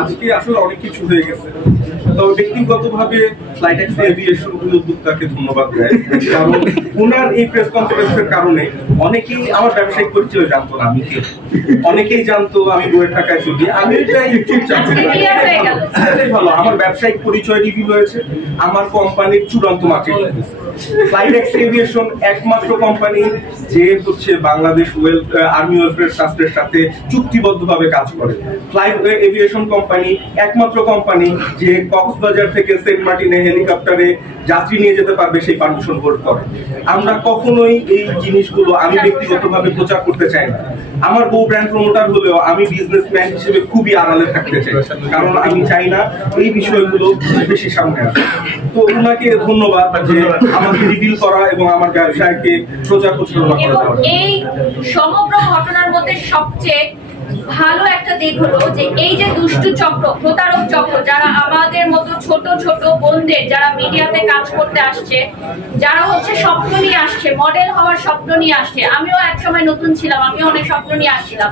আজকে আসলে অনেক কিছু হয়ে গেছে। তো ব্যক্তিগতভাবে ফ্লাইটেক্স এভিয়েশন উদ্যোক্তাকে ধন্যবাদ দেয়, কারণ ওনার এই প্রেস কনফারেন্সের কারণে অনেকেই আমার ব্যবসায়িক পরিচয় জানতো না আমি কে, অনেকেই জানতো আমি বইয়ের টাকায় চলি, আমি ভালো আমার ব্যবসায়িক পরিচয় রিভিল হয়েছে, আমার কোম্পানির চূড়ান্ত মার্কেট হয়েছে। ফ্লাইটেক্স এভিয়েশন একমাত্র কোম্পানি যে হচ্ছে বাংলাদেশ আর্মি ওয়েলফেয়ার ট্রাস্টের সাথে চুক্তিবদ্ধভাবে কাজ করে। ফ্লাইট এভিয়েশন কোম্পানি একমাত্র কোম্পানি যে কক্সবাজার থেকে সেন্ট মার্টিনে হেলিকপ্টারে যাত্রী নিয়ে যেতে পারবে সেই পারমিশন হোল্ড করে। আমরা কখনোই এই জিনিসগুলো আমি ব্যক্তিগতভাবে প্রচার করতে চাই না। আমার বউ ব্র্যান্ড প্রমোটার হলেও আমি বিজনেসম্যান হিসেবে খুবই আড়ালে থাকতে চাই, কারণ আমি চাই না এই বিষয়গুলো বেশি সামনে আসে। তো ওনাকে ধন্যবাদ যে আমাকে রিভিল করা এবং আমার ব্যবসায়কে প্রচার প্রচারণা করা। এই সমগ্র ঘটনার মধ্যে সবচেয়ে ভালো একটা দিক হলো যে এই যে দুষ্টু চক্র, প্রতারক চক্র, যারা আমাদের মতো ছোট ছোট বোনদের যারা মিডিয়াতে কাজ করতে আসছে, যারা হচ্ছে স্বপ্ন নিয়ে আসছে, মডেল হওয়ার স্বপ্ন নিয়ে আসছে, আমিও এক সময় নতুন ছিলাম, আমিও অনেক স্বপ্ন নিয়ে আসছিলাম,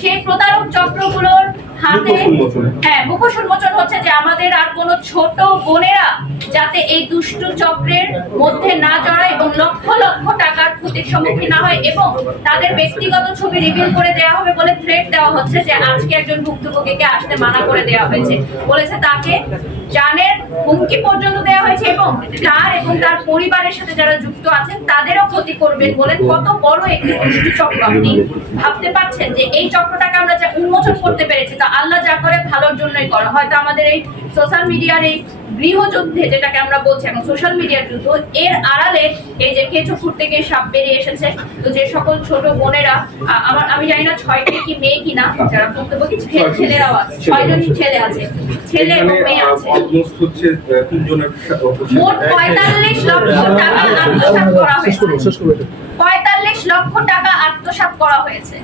সেই প্রতারক চক্রগুলোর হাতে মুখোশ উন্মোচন হচ্ছে যে আমাদের আর কোনো ছোট বোনেরা যাতে এই দুষ্টু চক্রের মধ্যে না জড়ায় এবং লক্ষ লক্ষ টাকার ক্ষতির সম্মুখীন না হয়, এবং তাদের ব্যক্তিগত ছবি রিভিল করে দেওয়া হবে বলে থ্রেট দেওয়া হচ্ছে যে আজকে একজন ভুক্তভোগীকে আসতে মানা করে দেওয়া হয়েছে, বলেছে তাকে জানের হুমকি পর্যন্ত দেওয়া হয়েছে এবং তার এবং তার পরিবারের সাথে যারা যুক্ত আছেন তাদেরও ক্ষতি করবেন বলে। কত বড় একটি দুষ্টু চক্র, আপনি ভাবতে পারছেন যে এই চক্রটাকে আমরা যা উন্মোচন করতে পেরেছি তা আল্লাহ যা করে ভালোর জন্যই করে। হয়তো আমাদের এই সোশ্যাল মিডিয়ার এই গৃহযুদ্ধে যেটাকে আমরা বলছি এবং সোশ্যাল মিডিয়ার যুদ্ধ, এর আড়ালে এই যে কেঁচো ফুটতে গিয়ে সাপ বেরিয়ে এসেছে। তো যে সকল ছোট বোনেরা, আমি জানি না 6টি কি মেয়ে কিনা যারা ভুক্তভোগী, ছেলেরাও আছে, 6 জন ছেলে আছে, ছেলে এবং মেয়ে আছে। মোট 45 লক্ষ টাকা আত্মসাৎ করা হয়েছে, 45 লক্ষ টাকা আত্মসাৎ করা হয়েছে।